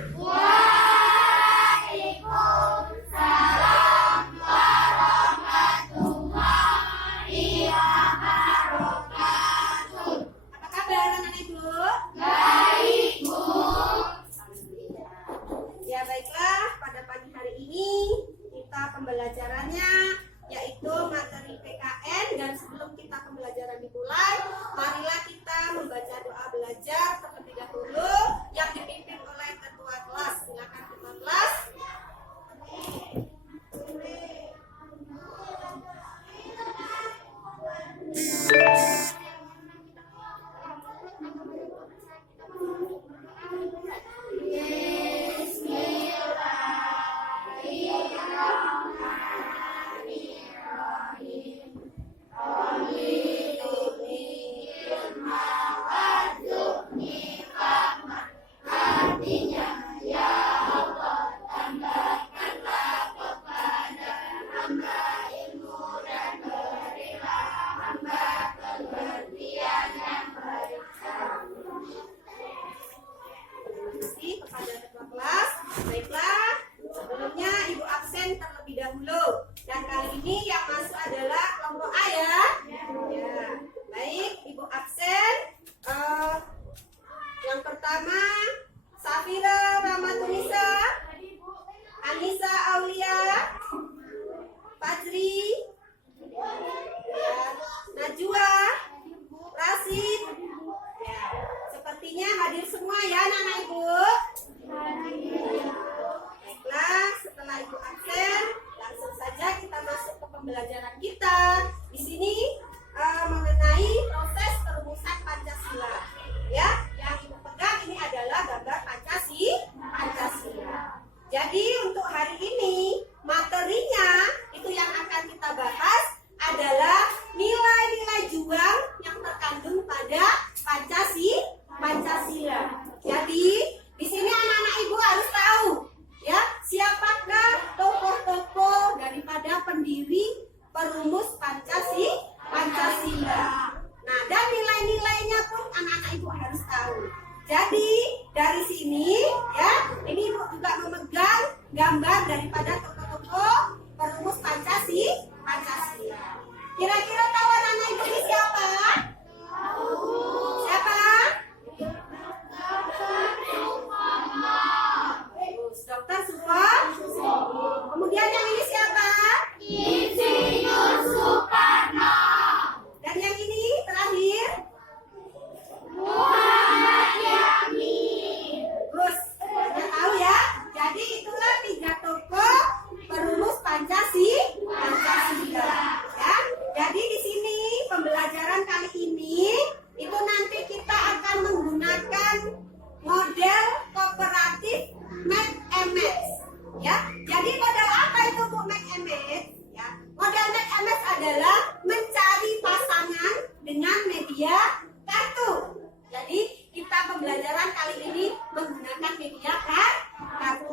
Waalaikumsalam warahmatullahi wabarakatuh. Apa kabar anak ibu? Baik, Bu. Ya baiklah, pada pagi hari ini kita pembelajarannya yaitu materi PKN, dan sebelum kita pembelajaran dimulai, marilah kita membaca doa belajar terlebih dahulu yang dipimpin oleh ketua kelas. Silakan ketua kelas. Kepada ketua kelas, baiklah. Sebelumnya ibu absen terlebih dahulu, dan kali ini yang masuk adalah kelompok A ya. Ya, baik, ibu absen. Yang pertama Safira Rahmatunisa, Anissa Aulia, Fajri, ya, Najwa, Rasid. Ya, sepertinya hadir semua ya anak-anak ibu. Baiklah, setelah ibu absen, langsung saja kita masuk ke pembelajaran kita. Di sini mengenai proses perumusan Pancasila. Ya, yang ibu pegang ini adalah gambar Pancasila. Jadi untuk hari ini materinya itu yang akan kita bahas adalah nilai-nilai juang yang terkandung pada Pancasila. Jadi di sini anak-anak ibu harus tahu ya, siapakah tokoh-tokoh daripada pendiri perumus Pancasila. Nah, dan nilai-nilainya pun anak-anak ibu harus tahu. Jadi dari sini ya, ini ibu juga memegang gambar daripada tokoh-tokoh perumus Pancasila. Kira-kira tahu anak-anak ibu ini siapa? Siapa? Dr. Suparno. Kemudian yang ini siapa? Insinyur Soekarno. Dan yang ini terakhir? Muhammad Yamin. Bagus, sudah tahu ya. Jadi itulah 3 tokoh perumus Pancasila. Ya. Jadi di sini pembelajaran kali ini itu nanti kita akan menggunakan model kooperatif MathMS. Ya. Jadi model apa itu Bu MathMS? Ya. Model MathMS adalah mencari pasangan dengan media kartu. Jadi kita pembelajaran kali ini menggunakan media kartu.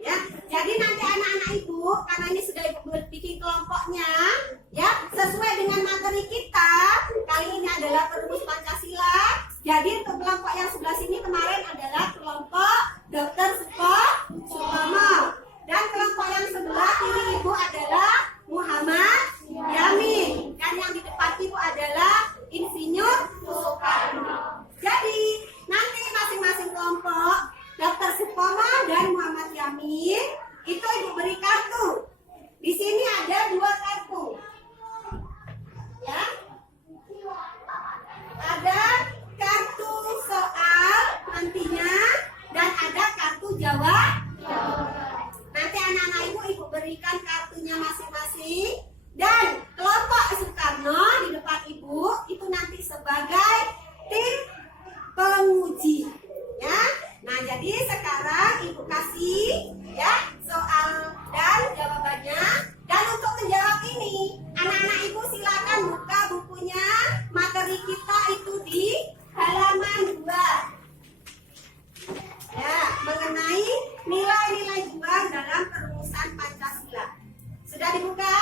Ya. Jadi nanti anak-anak ibu, karena ini sudah ibu bikin kelompoknya, ya sesuai dengan materi kita. Kali ini adalah perumus Pancasila. Jadi untuk kelompok yang sebelah sini kemarin adalah kelompok Dr. Suparno. Dan kelompok yang sebelah kiri ibu adalah Muhammad Yamin. Dan yang di depan ibu adalah Insinyur Soekarno. Jadi nanti masing-masing kelompok Dr. Suparno dan Muhammad Yamin itu ibu beri kartu. Di sini ada 2 kartu. Ya. Ada kartu soal nantinya dan ada kartu jawab. Nanti anak-anak ibu berikan kartunya masing-masing, dan kelompok Soekarno di depan ibu itu nanti sebagai tim penguji. Ya. Nah, jadi sekarang ibu kasih ya soal dan jawabannya. Dan untuk menjawab ini, anak-anak ibu silakan buka bukunya. Materi kita itu di halaman 2. Ya, mengenai nilai-nilai juang dalam perumusan Pancasila. Sudah dibuka?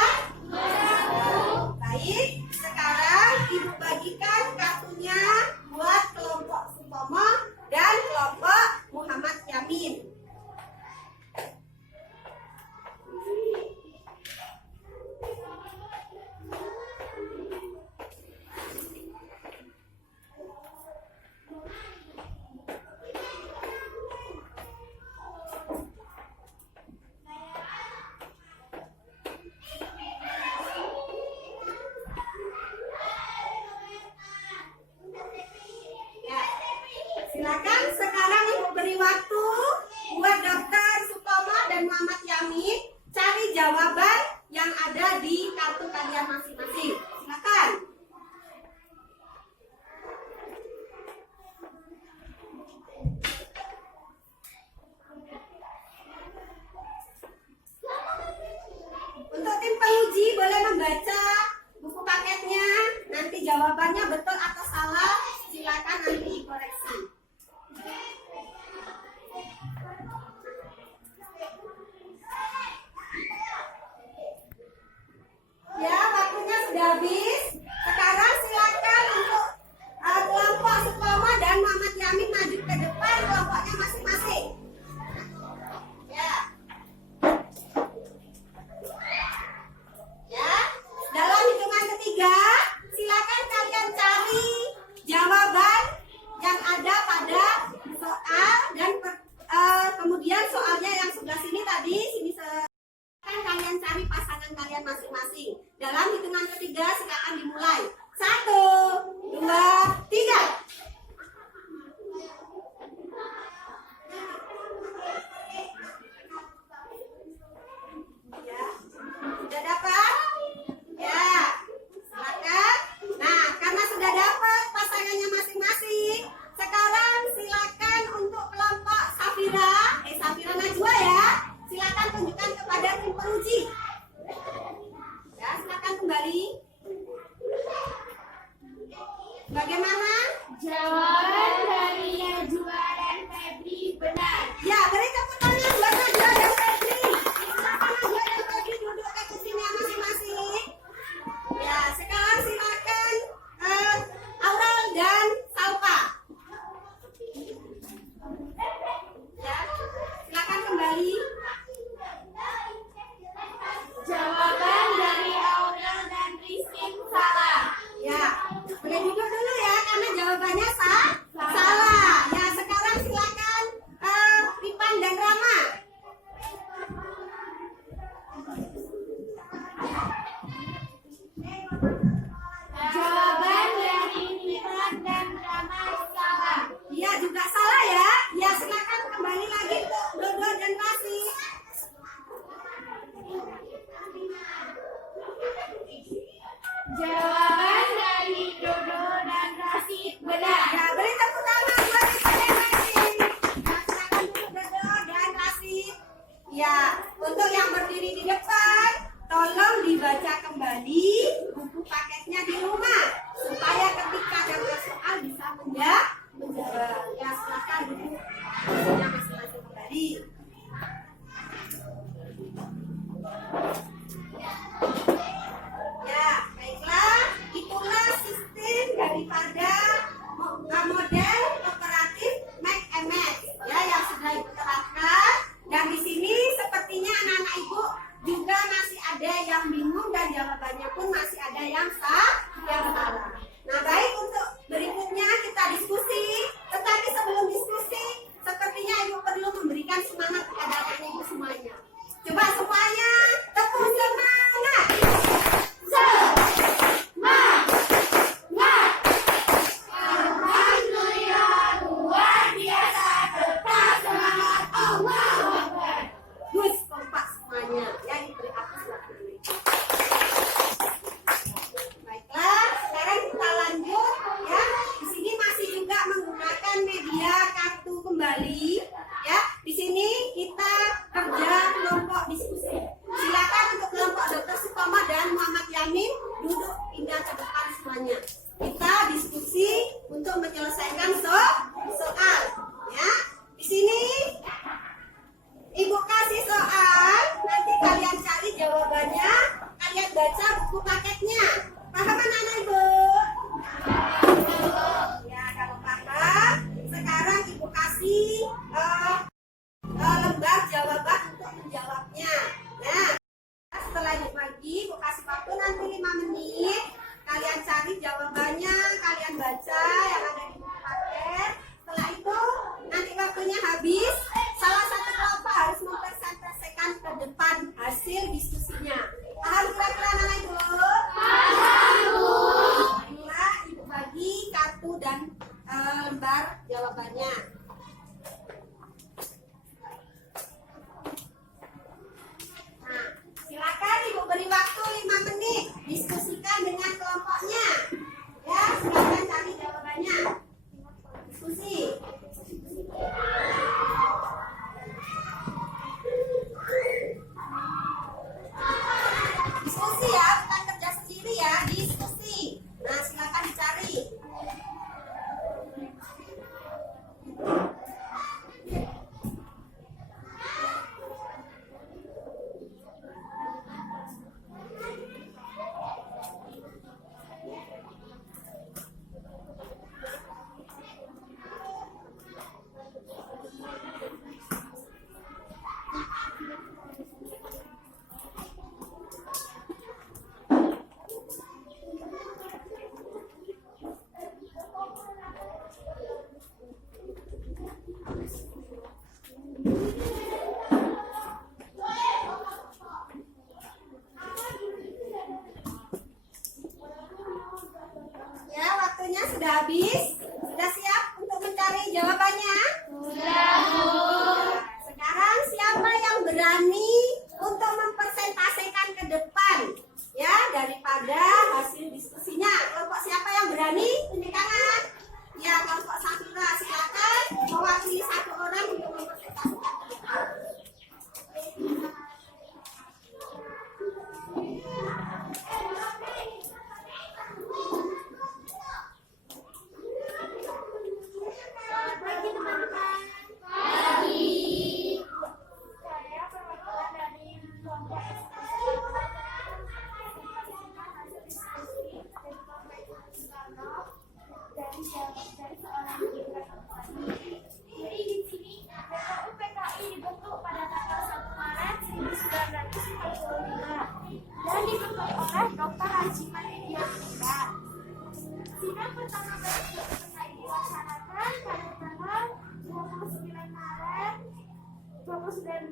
Baik, sekarang ibu bagikan kartunya buat kelompok Supomo dan kelompok Muhammad Yamin. masing-masing. Dalam hitungan ketiga silakan dimulai. 1, 2, 3. Ya, sudah dapat? Ya, silakan. Nah, karena sudah dapat pasangannya masing-masing, sekarang silakan untuk kelompok Safira Najwa ya. Silakan tunjukkan kepada tim penguji. Ya, silakan kembali. Bagaimana? Jawaban dari Najwa dan Febri benar. Ya, beri tepuk tangan buat Najwa dan Febri. Silakan Najwa dan Febri duduk ke kursinya masing-masing. Ya, sekarang silakan Aurel dan Salpa. Ya, silakan kembali. Jawaban dari Aurel dan Rizkin salah. Ya, boleh duduk dulu ya karena jawabannya salah. Ya, sekarang silakan Ripan dan Rama. Jawaban dari Niran dan Rama salah. Iya, juga salah ya. Ya, silakan kembali lagi untuk Dodo dan Rasi. Jawaban dari Dodo dan Rasid benar. Ya, beri tepuk tangan buat Ripan dan Rasi. Ya, silakan duduk Dodo dan Rasi. Ya, untuk yang berdiri di depan, tolong dibaca kembali buku paketnya di rumah supaya ketika ada soal bisa menjawab. Ya, silakan duduk kursinya masing-masing kembali. Ya, baiklah, itulah sistem daripada model kooperatif Make MS ya yang sudah ibu terapkan. Dan di sini sepertinya anak-anak ibu juga masih ada yang bingung dan jawabannya pun masih ada yang salah. Nah, baik, untuk berikutnya kita diskusi. Tetapi sebelum diskusi, sepertinya ibu perlu memberikan semangat kepada anak-anak ibu semuanya. Coba semuanya tepuk semangat. Alhamdulillah, luar biasa, tetap semangat, Allahu Akbar. Gus, kompak semuanya. Ya, diberi aplaus buat mereka. Baiklah, sekarang kita lanjut ya. Di sini masih juga menggunakan media kartu kembali ya. Di sini kita kerja kelompok diskusi. Silakan untuk kelompok Dr. Sutomo dan Muhammad Yamin duduk pindah ke depan semuanya. Kita diskusi untuk menyelesaikan soal ya. Di sini Ibu kasih soal, nanti kalian cari jawabannya, kalian baca buku paketnya. Paham anak-anak ibu? Ya, kalau paham, sekarang ibu kasih lembar jawaban untuk menjawabnya. Nah, setelah ibu bagi, ibu kasih waktu nanti 5 menit. Kalian cari jawabannya, kalian baca yang ada di buku paket. Setelah itu, nanti waktunya habis. Salah satu kelompok harus mempresentasikan ke depan hasil diskusinya. Paham kira-kira anak ibu? Inilah ibu bagi kartu dan lembar jawabannya. Nah, silakan ibu beri waktu 5 menit. Diskusikan dengan kelompoknya. Ya, silakan cari jawabannya. Diskusi.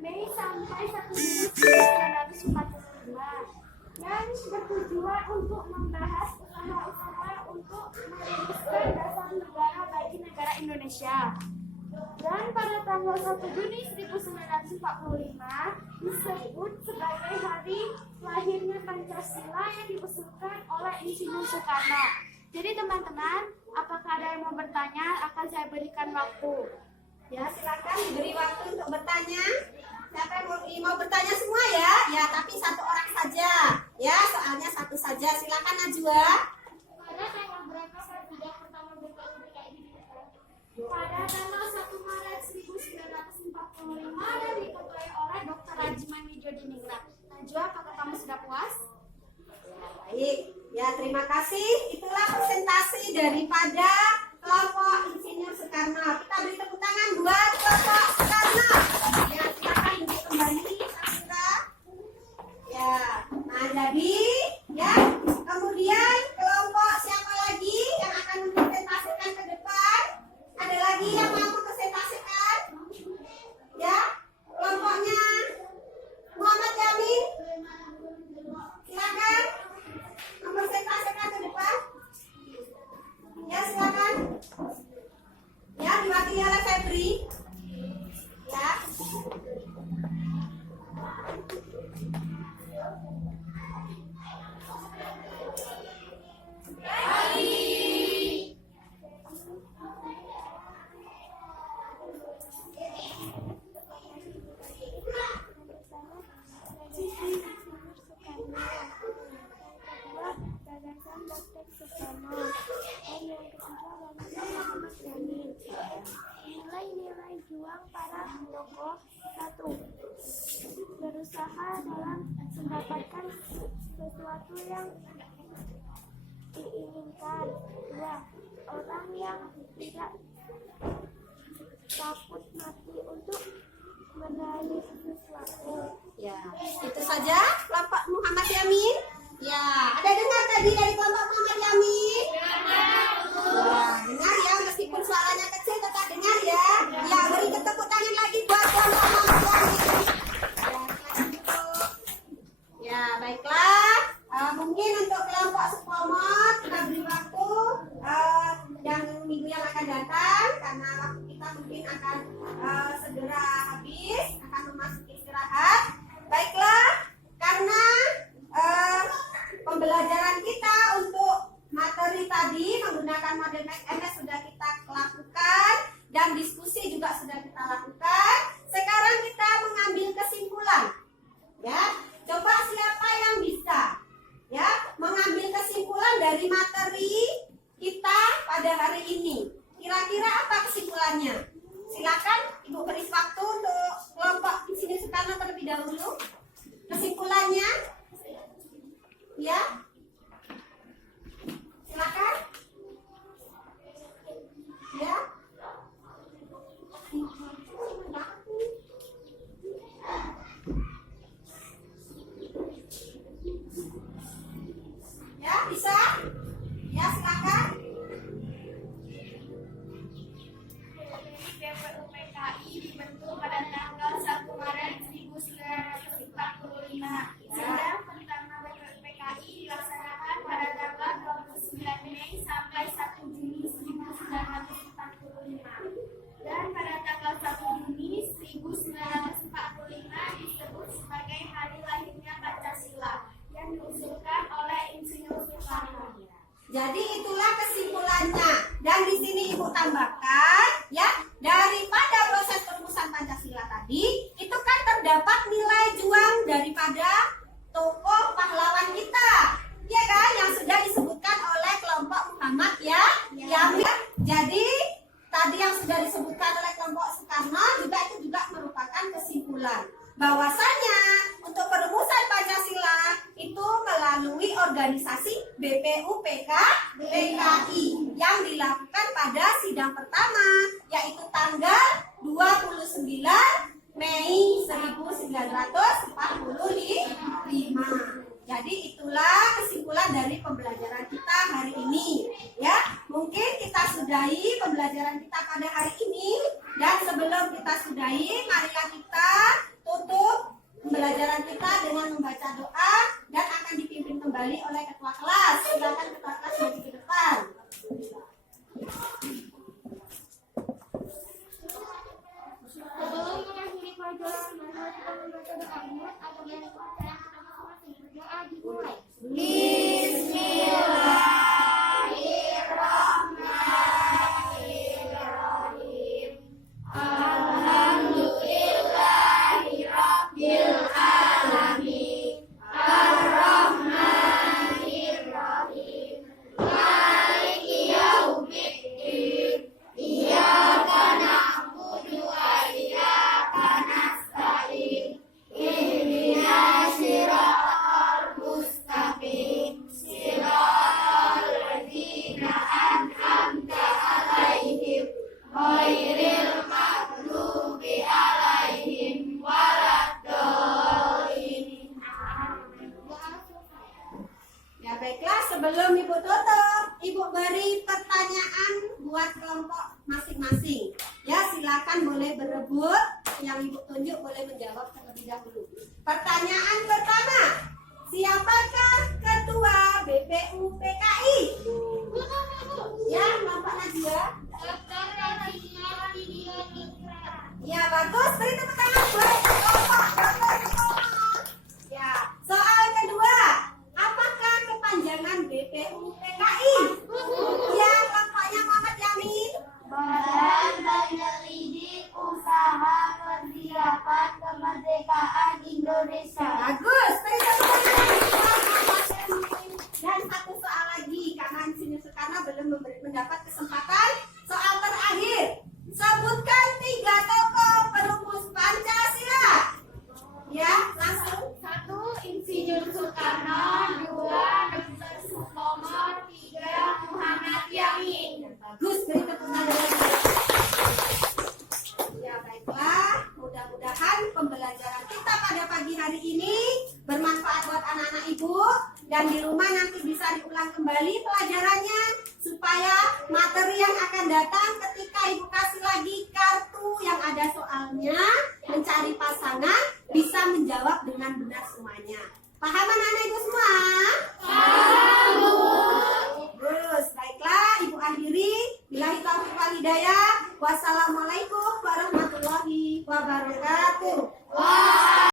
Mei sampai 1 Juni 1945 dan bertujuan untuk membahas usaha-usaha untuk merumuskan dasar negara bagi negara Indonesia. Dan pada tanggal 1 Juni 1945 disebut sebagai hari lahirnya Pancasila yang diusulkan oleh Insinyur Soekarno. Jadi teman-teman, apakah ada yang mau bertanya? Akan saya berikan waktu. Ya, silakan diberi waktu untuk bertanya. Siapa yang mau bertanya semua ya? Ya, tapi satu orang saja. Ya, soalnya satu saja. Silakan Najwa. Pada tanggal berapa saya tidak pertama BPUPKI didirikan? Pada tanggal 1 Maret 1945 dan diketuai oleh Dr. Rajiman Wijodiningrat. Najwa, apakah kamu sudah puas? Baik, ya terima kasih. Itulah presentasi daripada kelompok Insinyur Soekarno. Kita beri tepuk tangan buat kelompok Soekarno. Ya, silakan duduk kembali, Sastra. Ya, nah jadi, ya, kemudian kelompok siapa lagi yang akan mempresentasikan ke depan? Ada lagi yang mau mempresentasikan? Ya, kelompoknya Muhammad Yamin. Silakan mempresentasikan ke depan. Ya, silakan. Ya, diwakili oleh Febri. Ya. Gagasan Dr. Soekarno dan yang ketiga gagasan Muhammad Yamin. Nilai-nilai juang para tokoh: 1. Berusaha dalam mendapatkan sesuatu yang diinginkan. 2. Orang yang tidak takut mati untuk meraih sesuatu. Ya, itu saja kelompok Muhammad Yamin. Ya, ada dengar tadi dari kelompok Muhammad Yamin? Ya, dengar ya, meskipun suaranya kecil tetap dengar ya. Ya, beri tepuk tangan lagi buat kelompok Muhammad Yamin. Ya, silakan. Ya, baiklah. Mungkin untuk kelompok Sukomot kita beri waktu yang minggu yang akan datang karena waktu kita mungkin akan segera habis, akan memasuki istirahat. Baiklah, karena pembelajaran kita untuk materi tadi menggunakan model MS sudah kita lakukan dan diskusi juga sudah kita lakukan. Sekarang kita mengambil kesimpulan. Ya, coba siapa yang bisa ya mengambil kesimpulan dari materi kita pada hari ini. Kira-kira apa kesimpulannya? Silakan Ibu beri waktu untuk kelompok Insinyur Soekarno terlebih dahulu. Kesimpulannya, ya, silakan. Ya. Ya, bisa? Ya, silakan. BPUPKI dibentuk pada tanggal 1 Maret 1945. Sidang pertama BPUPKI dilaksanakan pada tanggal 29 Mei sampai 1 Juni 1945. Dan pada tanggal 1 Juni 1945 disebut sebagai hari lahirnya Pancasila yang diusulkan oleh Insinyur Soekarno. Jadi itulah kesimpulannya. Dan di sini Ibu tambahkan, ya, daripada proses perumusan Pancasila tadi, itu kan terdapat nilai juang daripada tokoh pahlawan kita, ya kan, yang sudah disebutkan oleh kelompok Muhammad Yamin. Jadi tadi yang sudah disebutkan oleh kelompok Soekarno juga itu juga merupakan kesimpulan bahwasanya untuk perumusan Pancasila itu melalui organisasi BPUPKI yang dilakukan pada sidang pertama yaitu tanggal 29 Mei 1945. Jadi itulah kesimpulan dari pembelajaran kita hari ini. Ya, mungkin kita sudahi pembelajaran kita pada hari ini. Dan sebelum kita sudahi, marilah kita pembelajaran kita dengan membaca doa dan akan dipimpin kembali oleh ketua kelas. Silakan ketua kelas maju ke depan. Sebelum mengakhiri pelajaran, mari kita membaca doa mulut atau bacaan kita masing-masing. Berdoa dimulai. Bismillahirrahmanirrahim. Alhamdulillahirabbil alamin. Ar-Rahmanirrahim. Maliki yaumiddin. Iyyaka na'budu wa iyyaka nasta'in. Ihdinas siratal mustaqim. Siratal ladzina an'amta 'alaihim ghairil maghdubi 'alaihim waladdallin. Ya baiklah, sebelum Ibu tutup, Ibu beri pertanyaan buat kelompok masing-masing. Ya silakan boleh berebut, yang Ibu tunjuk boleh menjawab terlebih dahulu. Pertanyaan pertama, siapakah ketua BPU PKI? Ya, kelompok Nadia. Ya bagus, beri tepuk tangan buat kelompok Dr. Sutomo. Ya, soal kedua, apakah kepanjangan BPU PKI? Ya, kelompoknya Muhammad Yamin. Badan Penyelidik Usaha Persiapan Kemerdekaan Indonesia. Bagus, beri tepuk tangan. Dan satu soal lagi, karena Insinyur Soekarno belum mendapat kesempatan. Soal terakhir, sebutkan 3 tokoh perumus Pancasila. Ya, langsung. 1. Insinyur Soekarno. 2. Dr. Sutomo. 3. Muhammad Yamin. Bagus, beri tepuk tangan. Ya baiklah, mudah-mudahan pembelajaran kita pada pagi hari ini bermanfaat buat anak-anak Ibu, dan di rumah nanti bisa diulang kembali pelajarannya supaya materi yang akan datang ketika Ibu kasih lagi kartu yang ada soalnya mencari pasangan bisa menjawab dengan benar semuanya. Paham anak-anak